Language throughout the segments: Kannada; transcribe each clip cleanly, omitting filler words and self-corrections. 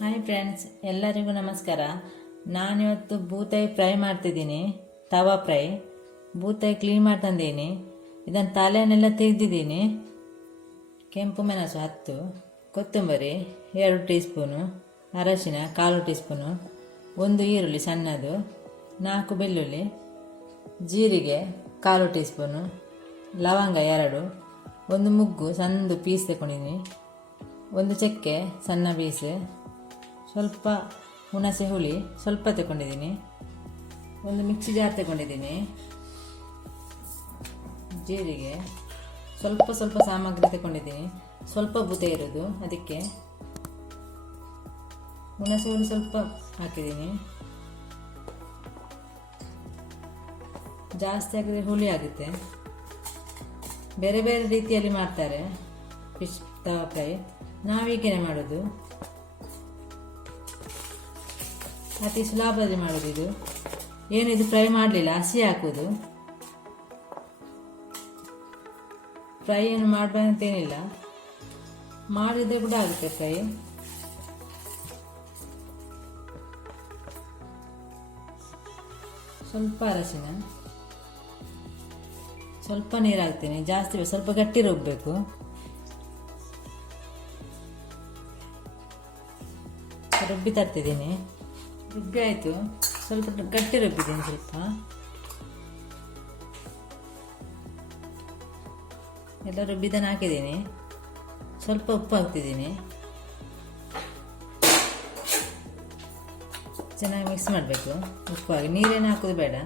ಹಾಯ್ ಫ್ರೆಂಡ್ಸ್, ಎಲ್ಲರಿಗೂ ನಮಸ್ಕಾರ. ನಾನಿವತ್ತು ಬೂತಾಯಿ ಫ್ರೈ ಮಾಡ್ತಿದ್ದೀನಿ. ತವಾ ಫ್ರೈ. ಬೂತಾಯಿ ಕ್ಲೀನ್ ಮಾಡಿ ತಂದೀನಿ. ಇದನ್ನು ತಲೆಯನ್ನೆಲ್ಲ ತೆಗೆದಿದ್ದೀನಿ. ಕೆಂಪು ಮೆಣಸು 10, ಕೊತ್ತಂಬರಿ 2 ಟೀ ಸ್ಪೂನು, ಅರಶಿನ 1/4 ಟೀ ಸ್ಪೂನು, 1 ಈರುಳ್ಳಿ ಸಣ್ಣದು, 4 ಬೆಳ್ಳುಳ್ಳಿ, ಜೀರಿಗೆ 1/4 ಟೀ ಸ್ಪೂನು, ಲವಂಗ 2, 1 ಮುಗ್ಗು ಸಣ್ಣದು ಪೀಸ್ ತಗೊಂಡಿದ್ದೀನಿ, 1 ಚಕ್ಕೆ ಸಣ್ಣ ಪೀಸ್, ಸ್ವಲ್ಪ ಹುಣಸೆ ಹುಳಿ ಸ್ವಲ್ಪ ತಗೊಂಡಿದ್ದೀನಿ, 1 ಮಿಕ್ಸಿ ಜಾರ್ ತಗೊಂಡಿದ್ದೀನಿ, ಜೀರಿಗೆ ಸ್ವಲ್ಪ ಸಾಮಗ್ರಿ ತಗೊಂಡಿದ್ದೀನಿ. ಸ್ವಲ್ಪ ಬೂತಾಯಿ ಇರೋದು, ಅದಕ್ಕೆ ಹುಣಸೆ ಹುಳಿ ಸ್ವಲ್ಪ ಹಾಕಿದ್ದೀನಿ. ಜಾಸ್ತಿ ಹಾಕಿದ್ರೆ ಹುಳಿ ಆಗುತ್ತೆ. ಬೇರೆ ಬೇರೆ ರೀತಿಯಲ್ಲಿ ಮಾಡ್ತಾರೆ ಫಿಶ್ ತವಾ ಫ್ರೈ. ನಾವೀಗೇನೆ ಮಾಡೋದು, ಅತಿ ಸುಲಭದಲ್ಲಿ ಮಾಡೋದು. ಇದು ಏನಿದು ಫ್ರೈ ಮಾಡಲಿಲ್ಲ, ಹಸಿ ಹಾಕೋದು. ಫ್ರೈ ಏನು ಮಾಡಬೇಕಂತೇನಿಲ್ಲ, ಮಾಡಿದ್ರೆ ಕೂಡ ಆಗುತ್ತೆ ಫ್ರೈ. ಸ್ವಲ್ಪ ಅರಶಿನ, ಸ್ವಲ್ಪ ನೀರು ಹಾಕ್ತೀನಿ. ಜಾಸ್ತಿ ಸ್ವಲ್ಪ ಗಟ್ಟಿ ರುಬ್ಬಬೇಕು. ರುಬ್ಬಿ ತರ್ತಿದ್ದೀನಿ. ರುಬ್ಬಿ ಆಯಿತು. ಸ್ವಲ್ಪ ಗಟ್ಟಿ ರುಬ್ಬಿದ್ದೀನಿ. ಸ್ವಲ್ಪ ಎಲ್ಲ ರುಬ್ಬಿದನ್ನು ಹಾಕಿದ್ದೀನಿ. ಸ್ವಲ್ಪ ಉಪ್ಪು ಹಾಕ್ತಿದ್ದೀನಿ. ಚೆನ್ನಾಗಿ ಮಿಕ್ಸ್ ಮಾಡಬೇಕು. ಉಪ್ಪು ಹಾಕಿ ನೀರೇನು ಹಾಕೋದು ಬೇಡ.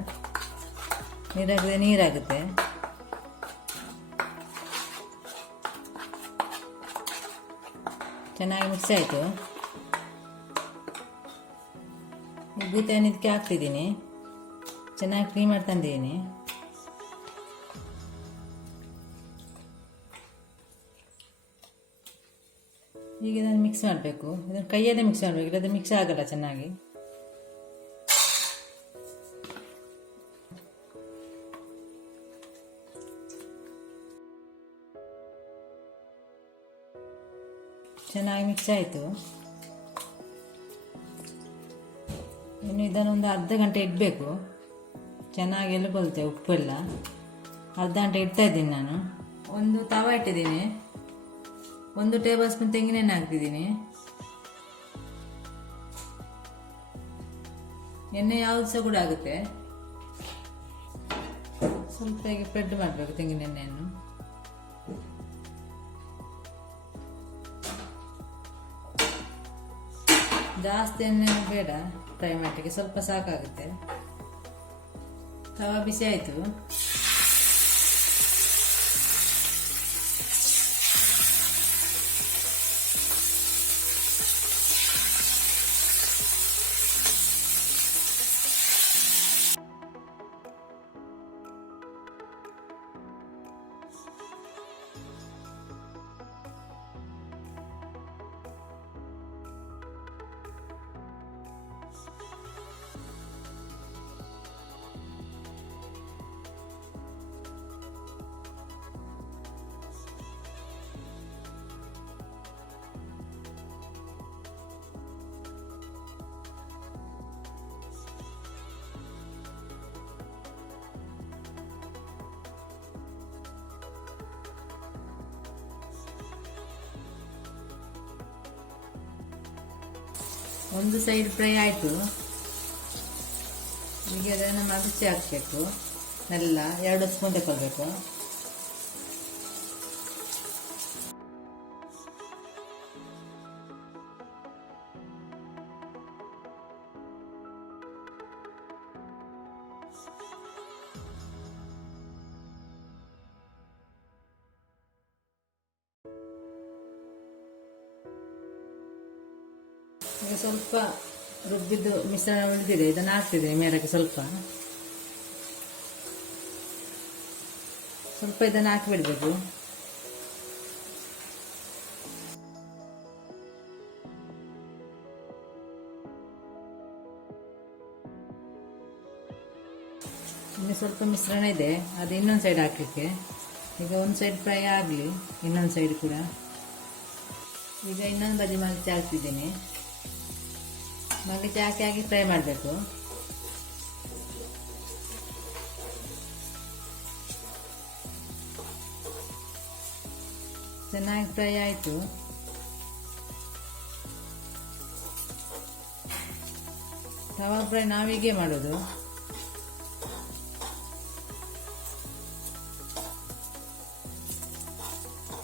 ನೀರು ಹಾಕಿದ್ರೆ ನೀರಾಗುತ್ತೆ. ಚೆನ್ನಾಗಿ ಮಿಕ್ಸ್ ಆಯಿತು. ಬೂತಾಯಿನ ಇದಕ್ಕೆ ಹಾಕ್ತಿದ್ದೀನಿ. ಚೆನ್ನಾಗಿ ಕ್ಲೀನ್ ಮಾಡಿ ತಂದಿದ್ದೀನಿ. ಈಗ ಇದನ್ನು ಮಿಕ್ಸ್ ಮಾಡಬೇಕು. ಇದನ್ನು ಕೈಯಲ್ಲೇ ಮಿಕ್ಸ್ ಮಾಡಬೇಕು, ಇಲ್ಲದ ಮಿಕ್ಸ್ ಆಗಲ್ಲ ಚೆನ್ನಾಗಿ. ಚೆನ್ನಾಗಿ ಮಿಕ್ಸ್ ಆಯಿತು. ಇನ್ನು ಇದನ್ನೊಂದು ಅರ್ಧ ಗಂಟೆ ಇಡಬೇಕು. ಚೆನ್ನಾಗಿ ಎಲ್ಲ ಬರುತ್ತೆ ಉಪ್ಪೆಲ್ಲ. ಅರ್ಧ ಗಂಟೆ ಇಡ್ತಾ ಇದ್ದೀನಿ ನಾನು. ಒಂದು ತವಾ ಇಟ್ಟಿದ್ದೀನಿ. 1 ಟೇಬಲ್ ಸ್ಪೂನ್ ತೆಂಗಿನೆಣ್ಣೆ ಹಾಕ್ತಿದ್ದೀನಿ. ಎಣ್ಣೆ ಯಾವುದು ಸಹ ಕೂಡ ಆಗುತ್ತೆ. ಸ್ವಲ್ಪ ಹೀಗೆ ಸ್ಪ್ರೆಡ್ ಮಾಡಬೇಕು ತೆಂಗಿನೆಣ್ಣೆಯನ್ನು. ಜಾಸ್ತಿ ಎಣ್ಣೆ ಬೇಡ ಫ್ರೈ ಮಾಡಲಿಕ್ಕೆ, ಸ್ವಲ್ಪ ಸಾಕಾಗುತ್ತೆ. ತವಾ ಬಿಸಿ ಆಯಿತು. ಒಂದು ಸೈಡ್ ಫ್ರೈ ಆಯಿತು. ಈಗ ಅದನ್ನು ಮಗಚಿ ಹಾಕಬೇಕು. ಎಲ್ಲ 2 ಸ್ಪೂನ್ ತಗೊಳ್ಬೇಕು. ಈಗ ಸ್ವಲ್ಪ ರುಬ್ಬಿದ್ದು ಮಿಶ್ರಣ ಉಳಿದಿದೆ, ಇದನ್ನು ಹಾಕ್ತಿದ್ದೀನಿ ಮೇಲಕ್ಕೆ. ಸ್ವಲ್ಪ ಇದನ್ನು ಹಾಕಿಬಿಡ್ಬೇಕು. ಇನ್ನು ಸ್ವಲ್ಪ ಮಿಶ್ರಣ ಇದೆ, ಅದು ಇನ್ನೊಂದು ಸೈಡ್ ಹಾಕಲಿಕ್ಕೆ. ಈಗ ಒಂದು ಸೈಡ್ ಫ್ರೈ ಆಗಲಿ, ಇನ್ನೊಂದು ಸೈಡ್ ಕೂಡ. ಈಗ ಇನ್ನೊಂದು ಬದಿ ಮಾಡಿ ಹಾಕ್ತಿದ್ದೀನಿ. ಮಲ್ಲಿಗೆ ಹಾಕಿ ಫ್ರೈ ಮಾಡಬೇಕು. ಚೆನ್ನಾಗಿ ಫ್ರೈ ಆಯಿತು. ತವಾ ಫ್ರೈ ನಾವೀಗೆ ಮಾಡೋದು.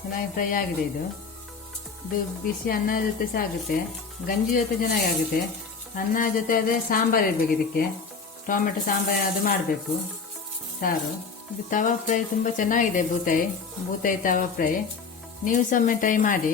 ಚೆನ್ನಾಗಿ ಫ್ರೈ ಆಗಿದೆ. ಇದು ಬಿಸಿ ಅನ್ನ ಜೊತೆ ಸಹ ಆಗುತ್ತೆ, ಗಂಜಿ ಜೊತೆ ಚೆನ್ನಾಗಿ ಆಗುತ್ತೆ. ಅನ್ನ ಜೊತೆ ಅದೇ ಸಾಂಬಾರು ಇರಬೇಕು. ಇದಕ್ಕೆ ಟೊಮೆಟೊ ಸಾಂಬಾರು ಅದು ಮಾಡಬೇಕು, ಸಾರು. ಇದು ತವಾ ಫ್ರೈ ತುಂಬ ಚೆನ್ನಾಗಿದೆ. ಬೂತಾಯಿ ತವಾ ಫ್ರೈ ನೀವು ಸೊಮ್ಮೆ ಟ್ರೈ ಮಾಡಿ.